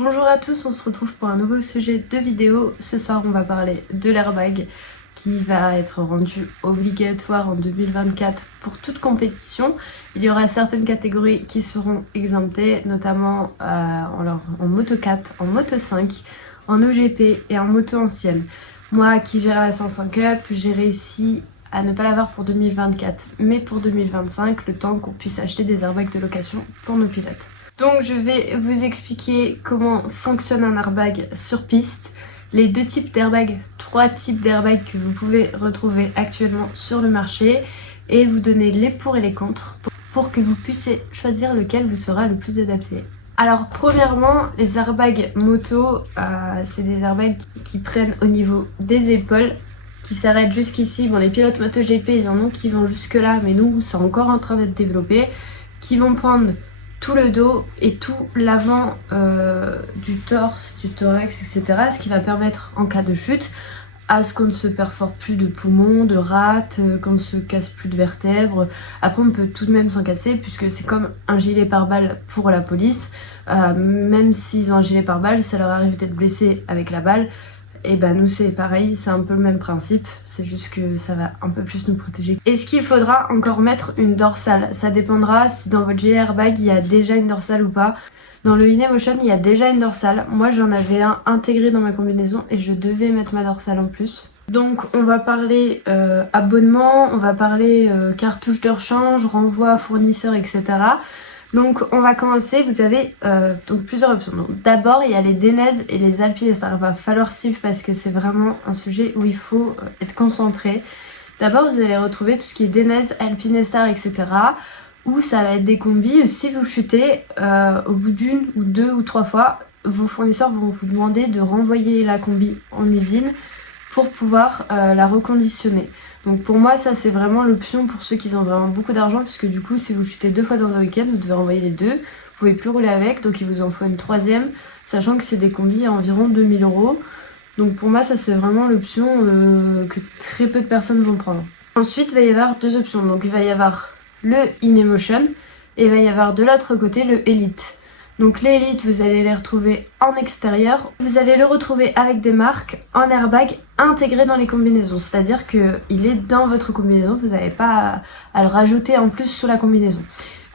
Bonjour à tous, on se retrouve pour un nouveau sujet de vidéo. Ce soir on va parler de l'airbag qui va être rendu obligatoire en 2024 pour toute compétition. Il y aura certaines catégories qui seront exemptées, notamment en Moto 4, en Moto 5, en OGP et en moto ancienne. Moi qui gère la 500 Cup, j'ai réussi à ne pas l'avoir pour 2024 mais pour 2025, le temps qu'on puisse acheter des airbags de location pour nos pilotes. Donc je vais vous expliquer comment fonctionne un airbag sur piste, les deux types d'airbags, trois types d'airbags que vous pouvez retrouver actuellement sur le marché et vous donner les pour et les contre pour que vous puissiez choisir lequel vous sera le plus adapté. Alors premièrement, les airbags moto, c'est des airbags qui prennent au niveau des épaules, qui s'arrêtent jusqu'ici. Bon, les pilotes MotoGP ils en ont qui vont jusque là, mais nous c'est encore en train d'être développé, qui vont prendre tout le dos et tout l'avant du torse, du thorax, etc. Ce qui va permettre en cas de chute à ce qu'on ne se perfore plus de poumons, de rate, qu'on ne se casse plus de vertèbres. Après on peut tout de même s'en casser puisque c'est comme un gilet pare-balles pour la police. Même s'ils ont un gilet pare-balles, ça leur arrive d'être blessés avec la balle. Et ben nous c'est pareil, c'est un peu le même principe, c'est juste que ça va un peu plus nous protéger. Est-ce qu'il faudra encore mettre une dorsale? Ça dépendra si dans votre gilet airbag il y a déjà une dorsale ou pas. Dans le InEmotion il y a déjà une dorsale, moi j'en avais un intégré dans ma combinaison et je devais mettre ma dorsale en plus. Donc on va parler abonnement, on va parler cartouche de rechange, renvoi, fournisseur, etc. Donc on va commencer, vous avez donc plusieurs options. D'abord il y a les DNES et les Alpinestar. Il va falloir suivre parce que c'est vraiment un sujet où il faut être concentré. D'abord vous allez retrouver tout ce qui est DNES, Alpinestar, etc. Où ça va être des combis. Si vous chutez au bout d'une ou deux ou trois fois, vos fournisseurs vont vous demander de renvoyer la combi en usine pour pouvoir la reconditionner. Donc pour moi ça c'est vraiment l'option pour ceux qui ont vraiment beaucoup d'argent, puisque du coup si vous chutez deux fois dans un week-end vous devez renvoyer les deux, vous pouvez plus rouler avec, donc il vous en faut une troisième, sachant que c'est des combis à environ 2000 €. Donc pour moi ça c'est vraiment l'option que très peu de personnes vont prendre. Ensuite il va y avoir deux options, donc il va y avoir le InEmotion et il va y avoir de l'autre côté le Elite. Donc les Elite, vous allez les retrouver en extérieur. Vous allez le retrouver avec des marques en airbag intégré dans les combinaisons. C'est-à-dire qu'il est dans votre combinaison, vous n'avez pas à le rajouter en plus sous la combinaison.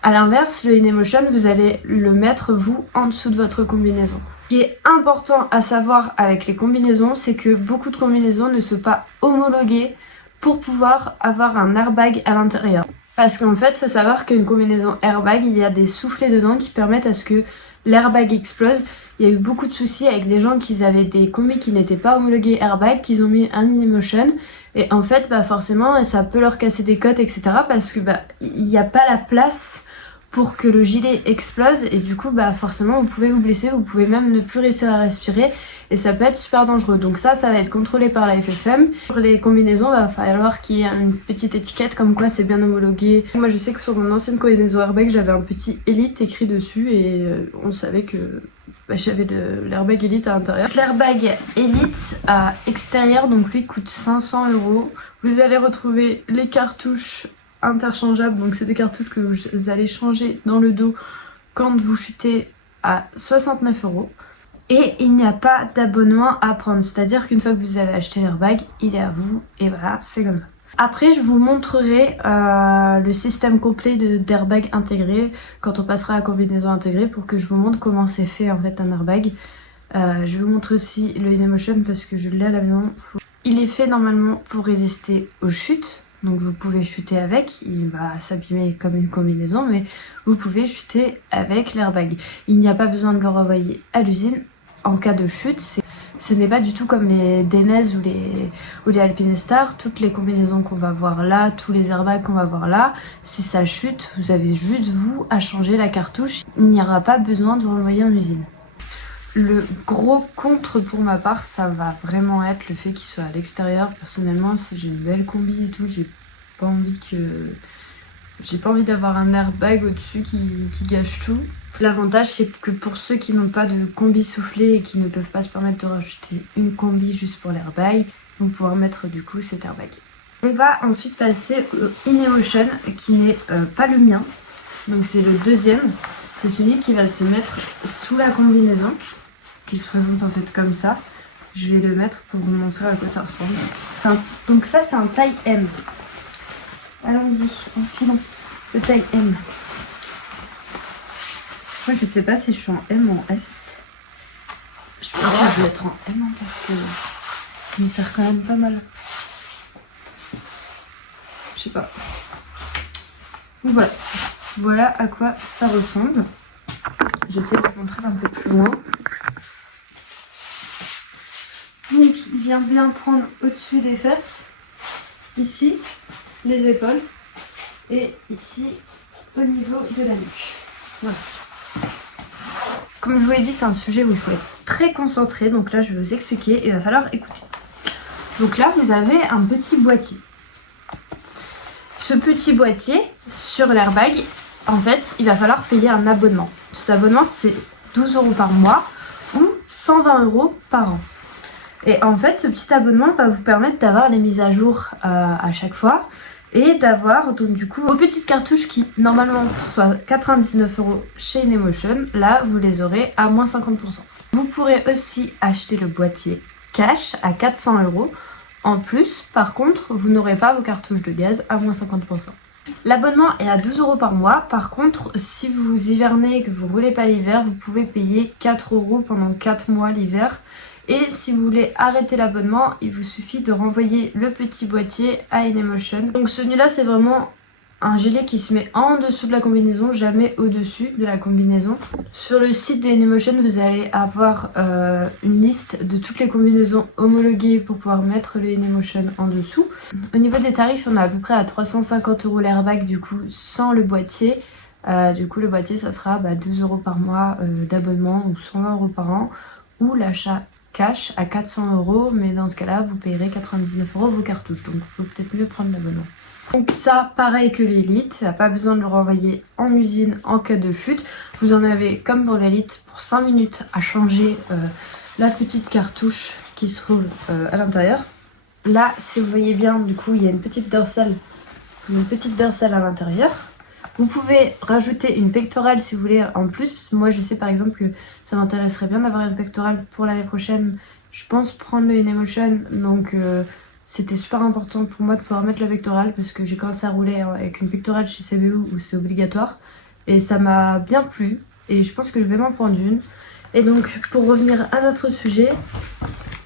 A l'inverse, le InEmotion, vous allez le mettre vous en dessous de votre combinaison. Ce qui est important à savoir avec les combinaisons, c'est que beaucoup de combinaisons ne sont pas homologuées pour pouvoir avoir un airbag à l'intérieur. Parce qu'en fait, il faut savoir qu'une combinaison airbag, il y a des soufflets dedans qui permettent à ce que l'airbag explose. Il y a eu beaucoup de soucis avec des gens qui avaient des combis qui n'étaient pas homologués airbag, qu'ils ont mis un InEmotion. Et en fait, forcément, ça peut leur casser des côtes, etc. Parce que il n'y a pas la place pour que le gilet explose. Et du coup, forcément, vous pouvez vous blesser, vous pouvez même ne plus réussir à respirer. Et ça peut être super dangereux. Donc ça va être contrôlé par la FFM. Pour les combinaisons, il va falloir qu'il y ait une petite étiquette comme quoi c'est bien homologué. Moi, je sais que sur mon ancienne combinaison airbag, j'avais un petit Elite écrit dessus et on savait que j'avais de l'airbag Elite à l'intérieur. L'airbag Elite à extérieur, donc lui coûte 500 €. Vous allez retrouver les cartouches interchangeables, donc c'est des cartouches que vous allez changer dans le dos quand vous chutez, à 69 €. Et il n'y a pas d'abonnement à prendre, c'est-à-dire qu'une fois que vous avez acheté l'airbag, il est à vous et voilà, c'est comme ça. Après je vous montrerai le système complet d'airbag intégré quand on passera à la combinaison intégrée, pour que je vous montre comment c'est fait en fait un airbag. Je vais vous montrer aussi le InEmotion parce que je l'ai à la maison. Il est fait normalement pour résister aux chutes. Donc vous pouvez chuter avec, il va s'abîmer comme une combinaison, mais vous pouvez chuter avec l'airbag. Il n'y a pas besoin de le renvoyer à l'usine en cas de chute. Ce n'est pas du tout comme les DNES ou les Alpinestar. Toutes les combinaisons qu'on va voir là, tous les airbags qu'on va voir là, si ça chute, vous avez juste vous à changer la cartouche. Il n'y aura pas besoin de renvoyer en usine. Le gros contre pour ma part, ça va vraiment être le fait qu'il soit à l'extérieur. Personnellement, si j'ai une belle combi et tout, j'ai pas envie d'avoir un airbag au-dessus qui gâche tout. L'avantage, c'est que pour ceux qui n'ont pas de combi soufflé et qui ne peuvent pas se permettre de rajouter une combi juste pour l'airbag, vont pouvoir mettre du coup cet airbag. On va ensuite passer au InEmotion qui n'est pas le mien. Donc c'est le deuxième. C'est celui qui va se mettre sous la combinaison. qui se présente en fait comme ça. Je vais le mettre pour vous montrer à quoi ça ressemble. Enfin, donc ça c'est un taille M. Allons-y, enfilons le taille M. Moi je sais pas si je suis en M ou en S. Je pense que je vais être en M parce que il me sert quand même pas mal. Je sais pas. Donc voilà. Voilà à quoi ça ressemble. J'essaie de vous montrer un peu plus loin. Donc il vient bien prendre au-dessus des fesses, ici les épaules et ici au niveau de la nuque. Voilà. Comme je vous l'ai dit, c'est un sujet où il faut être très concentré, donc là je vais vous expliquer et il va falloir écouter. Donc là vous avez un petit boîtier. Ce petit boîtier sur l'airbag, en fait il va falloir payer un abonnement. Cet abonnement c'est 12 € par mois ou 120 € par an. Et en fait, ce petit abonnement va vous permettre d'avoir les mises à jour à chaque fois et d'avoir donc du coup vos petites cartouches qui normalement soient 99 € chez Inemotion, là vous les aurez à moins 50%. Vous pourrez aussi acheter le boîtier cash à 400 €. En plus, par contre, vous n'aurez pas vos cartouches de gaz à moins 50%. L'abonnement est à 12 € par mois. Par contre, si vous hivernez et que vous ne roulez pas l'hiver, vous pouvez payer 4 € pendant 4 mois l'hiver. Et si vous voulez arrêter l'abonnement, il vous suffit de renvoyer le petit boîtier à Inemotion. Donc celui-là, c'est vraiment un gilet qui se met en dessous de la combinaison, jamais au-dessus de la combinaison. Sur le site de Inemotion, vous allez avoir une liste de toutes les combinaisons homologuées pour pouvoir mettre le Inemotion en dessous. Au niveau des tarifs, on est à peu près à 350 € l'airbag du coup sans le boîtier. Du coup le boîtier ça sera 12 € par mois d'abonnement ou 120 € par an, ou l'achat cash à 400 €, mais dans ce cas-là vous payerez 99 € vos cartouches, donc il faut peut-être mieux prendre l'abonnement. Donc ça, pareil que l'élite, il n'y a pas besoin de le renvoyer en usine en cas de chute. Vous en avez comme pour l'élite pour 5 minutes à changer la petite cartouche qui se trouve à l'intérieur. Là, si vous voyez bien, du coup il y a une petite dorsale à l'intérieur. Vous pouvez rajouter une pectorale si vous voulez en plus, parce que moi je sais par exemple que ça m'intéresserait bien d'avoir une pectorale pour l'année prochaine. Je pense prendre le Inemotion, donc c'était super important pour moi de pouvoir mettre la pectorale parce que j'ai commencé à rouler avec une pectorale chez CBU où c'est obligatoire et ça m'a bien plu et je pense que je vais m'en prendre une. Et donc pour revenir à notre sujet,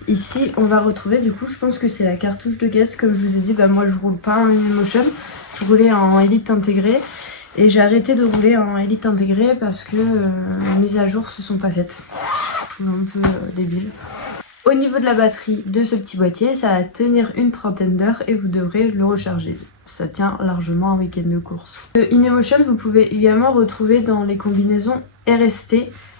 ici on va retrouver du coup, je pense que c'est la cartouche de gaz. Comme je vous ai dit, moi je roule pas en Inemotion, je roulais en élite intégrée. Et j'ai arrêté de rouler en élite intégrée parce que les mises à jour se sont pas faites. Je trouve un peu débile. Au niveau de la batterie de ce petit boîtier, ça va tenir une trentaine d'heures et vous devrez le recharger. Ça tient largement un week-end de course. Le Inemotion, vous pouvez également retrouver dans les combinaisons RST.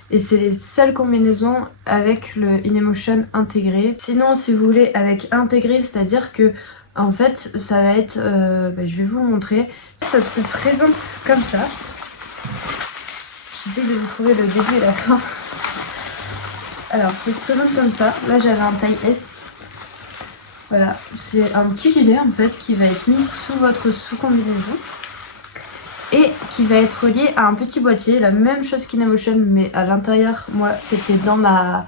Et c'est les seules combinaisons avec le Inemotion intégré. Sinon, si vous voulez avec intégré, c'est-à-dire que en fait, ça va être, je vais vous montrer. Ça se présente comme ça. J'essaie de vous trouver le début et la fin. Alors, ça se présente comme ça. Là, j'avais un taille S. Voilà, c'est un petit gilet en fait qui va être mis sous votre sous-combinaison et qui va être relié à un petit boîtier, la même chose qu'Inemotion, mais à l'intérieur, moi, c'était dans ma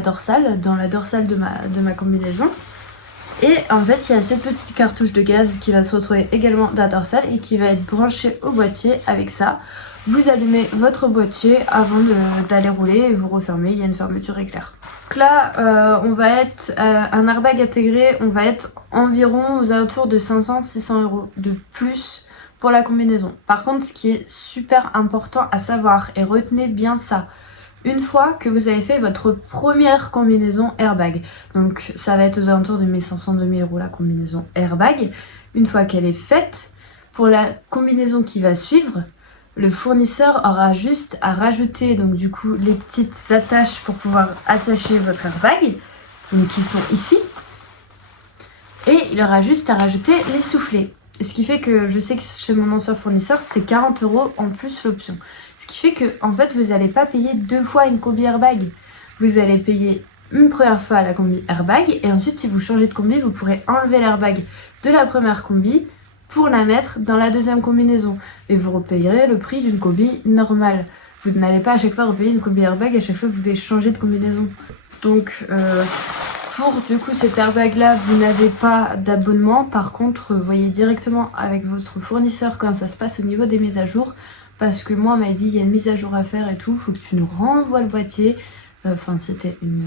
dorsale, dans la dorsale de ma combinaison. Et en fait, il y a cette petite cartouche de gaz qui va se retrouver également dans la dorsale et qui va être branchée au boîtier avec ça. Vous allumez votre boîtier avant d'aller rouler et vous refermez, il y a une fermeture éclair. Donc là, on va être un airbag intégré, on va être environ aux alentours de 500-600 € de plus pour la combinaison. Par contre, ce qui est super important à savoir, et retenez bien ça, une fois que vous avez fait votre première combinaison airbag, donc ça va être aux alentours de 1500-2000 € la combinaison airbag, une fois qu'elle est faite, pour la combinaison qui va suivre, le fournisseur aura juste à rajouter donc du coup les petites attaches pour pouvoir attacher votre airbag, donc qui sont ici, et il aura juste à rajouter les soufflets. Ce qui fait que je sais que chez mon ancien fournisseur c'était 40 € en plus l'option. Ce qui fait que en fait vous n'allez pas payer deux fois une combi airbag. Vous allez payer une première fois la combi airbag et ensuite si vous changez de combi vous pourrez enlever l'airbag de la première combi pour la mettre dans la deuxième combinaison. Et vous repayerez le prix d'une combi normale. vous n'allez pas à chaque fois repayer une combi airbag à chaque fois que vous voulez changer de combinaison. Donc pour du coup cet airbag là, vous n'avez pas d'abonnement. Par contre, voyez directement avec votre fournisseur quand ça se passe au niveau des mises à jour. Parce que moi on m'a dit il y a une mise à jour à faire et tout, faut que tu nous renvoies le boîtier. Enfin c'était une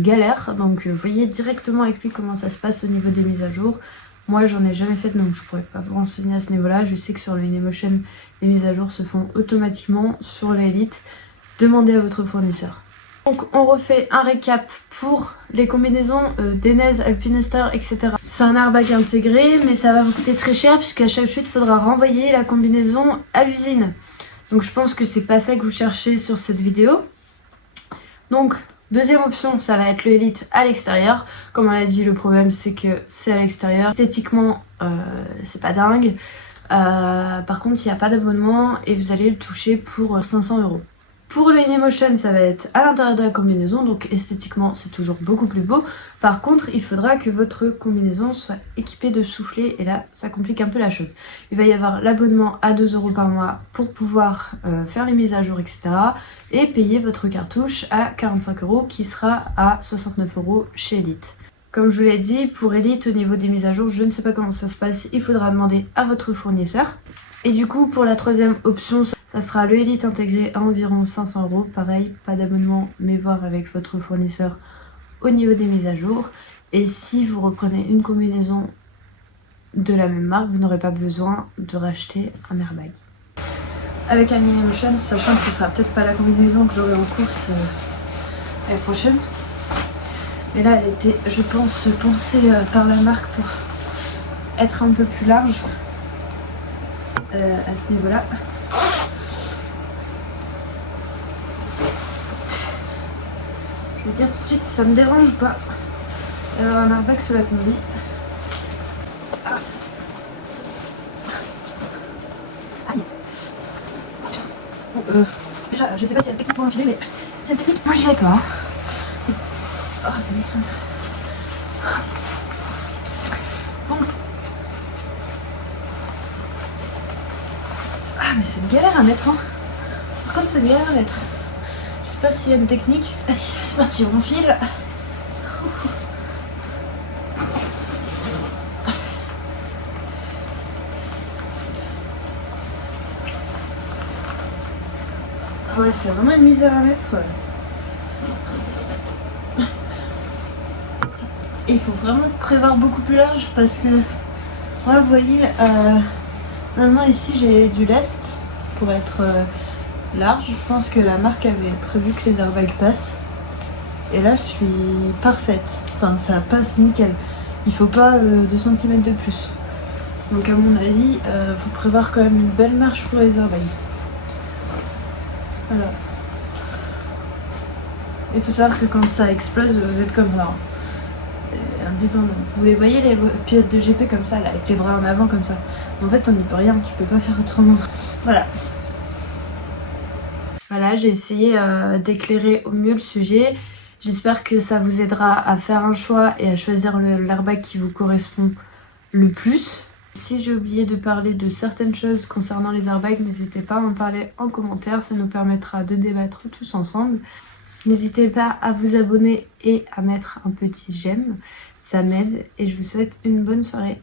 galère, donc voyez directement avec lui comment ça se passe au niveau des mises à jour. Moi j'en ai jamais fait donc je pourrais pas vous renseigner à ce niveau là. Je sais que sur le Dailymotion les mises à jour se font automatiquement. Sur l'Elite, demandez à votre fournisseur. Donc on refait un récap pour les combinaisons Dainese, Alpinester, etc. C'est un airbag intégré mais ça va vous coûter très cher puisqu'à chaque chute il faudra renvoyer la combinaison à l'usine. Donc je pense que c'est pas ça que vous cherchez sur cette vidéo. Donc deuxième option, ça va être le Elite à l'extérieur. Comme on l'a dit, le problème c'est que c'est à l'extérieur. Esthétiquement, c'est pas dingue. Par contre, il n'y a pas d'abonnement et vous allez le toucher pour 500 €. Pour le Dailymotion, ça va être à l'intérieur de la combinaison, donc esthétiquement c'est toujours beaucoup plus beau. Par contre, il faudra que votre combinaison soit équipée de soufflets et là ça complique un peu la chose. Il va y avoir l'abonnement à 2 € par mois pour pouvoir faire les mises à jour, etc. Et payer votre cartouche à 45 € qui sera à 69 € chez Elite. Comme je vous l'ai dit, pour Elite, au niveau des mises à jour, je ne sais pas comment ça se passe, il faudra demander à votre fournisseur. Et du coup, pour la troisième option, ça sera le Elite intégré à environ 500 €. Pareil, pas d'abonnement, mais voir avec votre fournisseur au niveau des mises à jour. Et si vous reprenez une combinaison de la même marque, vous n'aurez pas besoin de racheter un airbag. Avec un Dailymotion, sachant que ce sera peut-être pas la combinaison que j'aurai en course l'année prochaine. Mais là, elle était, je pense, pensée par la marque pour être un peu plus large à ce niveau-là. Je vais dire tout de suite, ça me dérange pas d'avoir un airbag sur la combi. Ah. Aïe. Bon, déjà, je sais pas si elle est technique pour enfiler, mais si elle est technique, moi j'y vais pas. Oh, bon. Ah, mais c'est une galère à mettre, hein. Par contre, c'est une galère à mettre. Je sais pas s'il y a une technique. Allez, c'est parti, on enfile. Ouais, c'est vraiment une misère à mettre. Et il faut vraiment prévoir beaucoup plus large parce que moi, vous voyez, normalement ici j'ai du lest pour être large. Je pense que la marque avait prévu que les airbags passent. Et là, je suis parfaite. Enfin, ça passe nickel. Il faut pas 2 cm de plus. Donc à mon avis, faut prévoir quand même une belle marche pour les airbags. Voilà. Il faut savoir que quand ça explose, vous êtes comme ça. Indépendant. Vous les voyez les pilotes de GP comme ça, là, avec les bras en avant comme ça. En fait, on n'y peut rien, tu peux pas faire autrement. Voilà. Voilà, j'ai essayé d'éclairer au mieux le sujet. J'espère que ça vous aidera à faire un choix et à choisir l'airbag qui vous correspond le plus. Si j'ai oublié de parler de certaines choses concernant les airbags, n'hésitez pas à m'en parler en commentaire, ça nous permettra de débattre tous ensemble. N'hésitez pas à vous abonner et à mettre un petit j'aime, ça m'aide et je vous souhaite une bonne soirée.